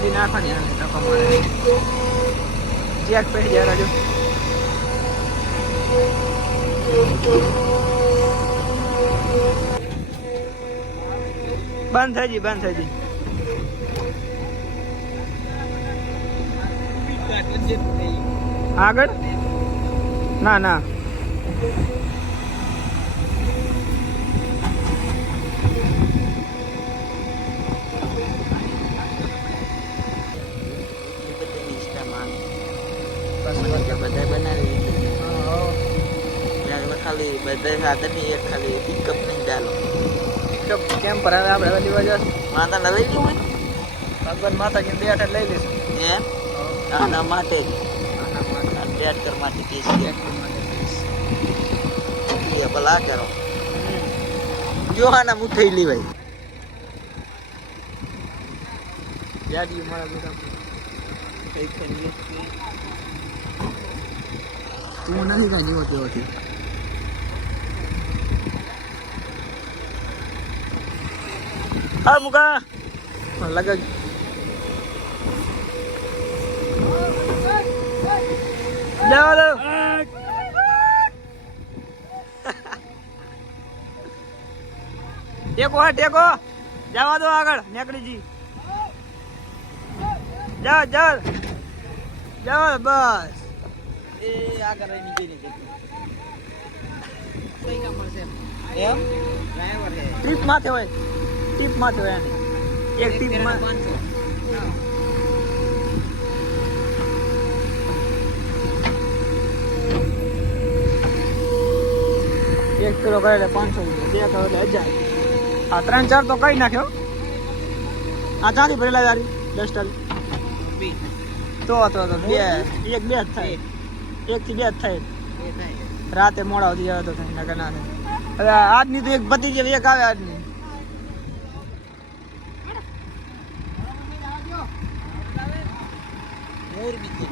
બાંધી નાખવાની અને ધક્કો મારે ચેક પડી જાય રાજુ બંધ થઈ ગઈ બંધ થઈ ગઈ આગળ ના ના બધા બનાવી ખાલી બધા સાધન ની એક ખાલી પિકઅપ નહીં ચાલો પિકઅપ કેમ પર હવે આપણે બધી વજહ માતા લઈ લીધું હોય ભગવાન માતા કે 2 લઈ લઈશું એમ આના માટે જ ટ્રેક્ટર માટે કેસી ભલા કરો જો આના મુઠાઈ લેવાય ગાડી મારા બેટા તું નથી કાંઈ જેવો તેવો થી હા મુકા લગા જવા દો ટેકો હા ટેકો જવા દો આગળ નીકળી જી જાઓ જાઓ જાઓ બસ એ આગળ નીચે નીચે એમ ડ્રાઈવર હે ટીપ માથે હોય એની એક ટીપ માં 500 1 કિલો કરે એટલે 500 રૂપિયા 2 કરે એટલે 1000 આ 3-4 તો કઈ નાખ્યો આ ચાંદી ભરેલા યારી 10 તો બે એક બે જ થાય 1 થી 2 જ થાય રાતે મોડા સુધી આવે તો થાય નકર ના થાય હવે આજની તો એક પતી ગઈ એક આવે આજની મોર બીજી